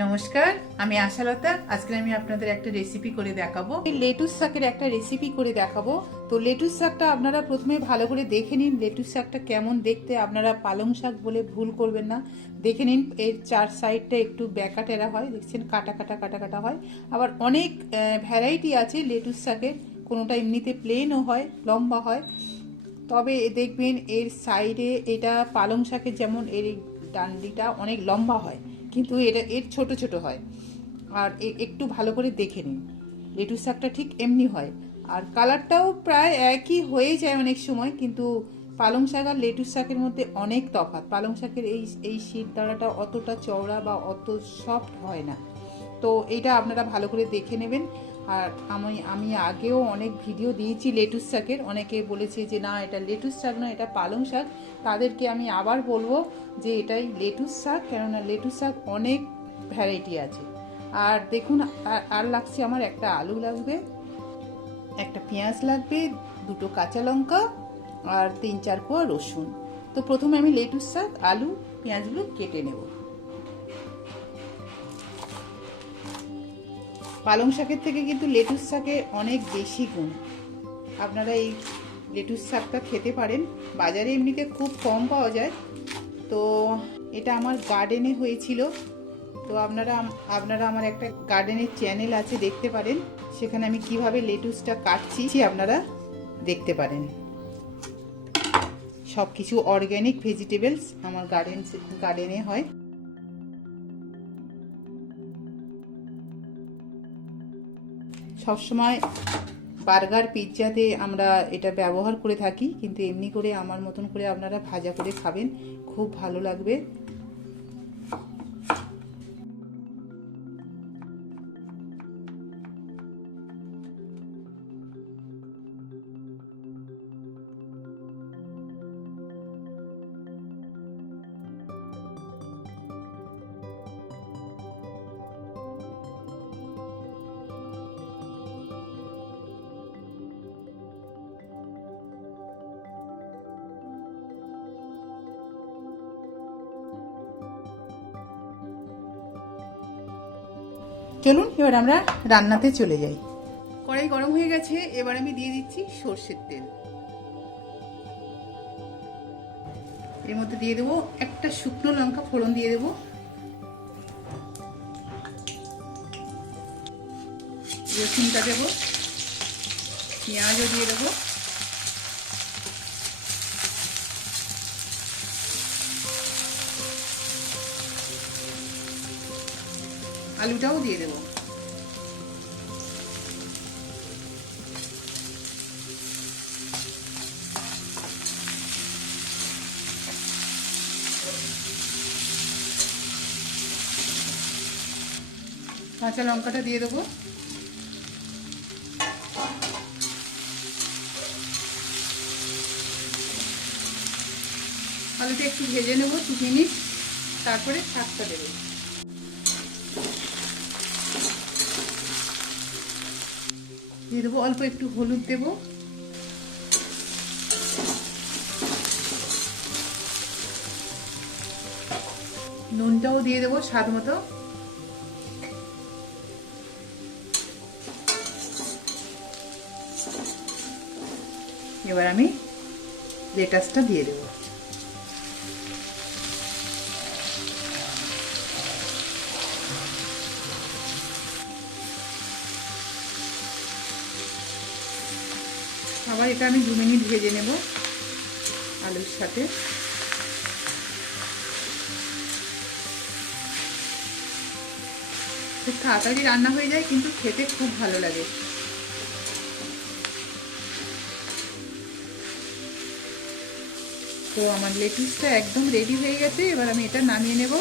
নমস্কার, আমি আশালতা। আজকে আমি আপনাদের একটা রেসিপি করে দেখাবো। লেটুস শাকের একটা রেসিপি করে দেখাবো। তো লেটুস শাকটা আপনারা প্রথমে ভালো করে দেখে নিন লেটুস শাকটা কেমন দেখতে। আপনারা পালং শাক বলে ভুল করবেন না। দেখে নিন এর চার সাইডটা একটু ব্যাকা টেরা হয়, দেখছেন কাটা কাটা কাটা কাটা হয়। আবার অনেক ভ্যারাইটি আছে লেটুস শাকের, কোনোটা এমনিতে প্লেনও হয়, লম্বা হয়। তবে দেখবেন এর সাইডে এটা পালং শাকের যেমন এর ডান্ডিটা অনেক লম্বা হয়, কিন্তু এর ছোট ছোট হয়। আর একটু ভালো করে দেখে নিন, লেটুস শাকটা ঠিক এমনি হয়। আর কালারটাও প্রায় একই হয়ে যায় অনেক সময়, কিন্তু পালং শাক আর লেটুস শাকের মধ্যে অনেক তফাৎ। পালং শাকের এই শির দাঁড়াটা অতটা চওড়া বা অত সফট হয় না। তো এটা আপনারা ভালো করে দেখে নেবেন। আর আমি আগেও অনেক ভিডিও দিয়েছি লেটুস শাকের, অনেকে বলেছে যে না এটা লেটুস শাক না, এটা পালং শাক। তাদেরকে আমি আবার বলবো যে এটাই লেটুস শাক, কেননা লেটুস শাক অনেক ভ্যারাইটি আছে। আর দেখুন, আর লাগছে আমার একটা আলু লাগবে, একটা পেঁয়াজ লাগবে, দুটো কাঁচা লঙ্কা আর 3-4 কোয়া রসুন। তো প্রথমে আমি লেটুস শাক, আলু, পেঁয়াজগুলো কেটে নেব। পালং শাকের থেকে কিন্তু লেটুস শাকে অনেক বেশি গুণ। আপনারা এই লেটুস শাকটা খেতে পারেন, বাজারে এমনিতে খুব কম পাওয়া যায়। তো এটা আমার গার্ডেনে হয়েছিল। তো আপনারা আমার একটা গার্ডেনের চ্যানেল আছে, দেখতে পারেন। সেখানে আমি কিভাবে লেটুসটা কাটছি আপনারা দেখতে পারেন। সব কিছু অর্গ্যানিক ভেজিটেবলস আমার গার্ডেনে হয়। সবসময় বার্গার, পিৎজাতে আমরা এটা ব্যবহার করে থাকি, কিন্তু এমনি করে আমার মতন করে আপনারা ভাজা করে খাবেন, খুব ভালো লাগবে। চলুন এবার আমরা রান্নাতে চলে যাই। কড়াই গরম হয়ে গেছে, এবার আমি দিয়ে দিচ্ছি সর্ষের তেল। এর মধ্যে দিয়ে দেবো একটা শুকনো লঙ্কা ফোড়ন দিয়ে দেবো, রসুনটা দেবো, পেঁয়াজও দিয়ে দেবো, আলুটাও দিয়ে দেবো। কাঁচা লঙ্কাটা দিয়ে দেবো। আলুটা একটু ভেজে নেবো 2 মিনিট, তারপরে শাকটা দেবো। দিয়ে দেবো অল্প একটু হলুদ দেবো, নুনটাও দিয়ে দেবো স্বাদ মতো। এবার আমি লেটাসটা দিয়ে দেবো। আবার এটা আমি 2 মিনিট ভেজে নেব আলুর সাথে। খুব তাড়াতাড়ি রান্না হয়ে যায়, কিন্তু খেতে খুব ভালো লাগে। তো আমার লেটুসটা একদম রেডি হয়ে গেছে, এবার আমি এটা নামিয়ে নেব।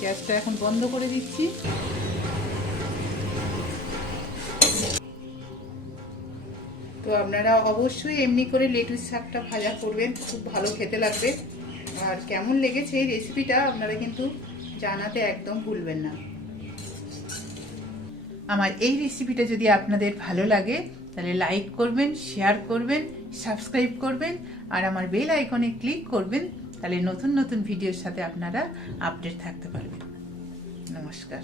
গ্যাসটা এখন বন্ধ করে দিচ্ছি। তো আপনারা অবশ্যই এমনি করে লেটুস শাকটা ভাজা করবেন, খুব ভালো খেতে লাগবে। আর কেমন লেগেছে এই রেসিপিটা আপনারা কিন্তু জানাতে একদম ভুলবেন না। আমার এই রেসিপিটা যদি আপনাদের ভালো লাগে তাহলে লাইক করবেন, শেয়ার করবেন, সাবস্ক্রাইব করবেন, আর আমার বেল আইকনে ক্লিক করবেন। তাহলে নতুন নতুন ভিডিওর সাথে আপনারা আপডেট থাকতে পারবেন। নমস্কার।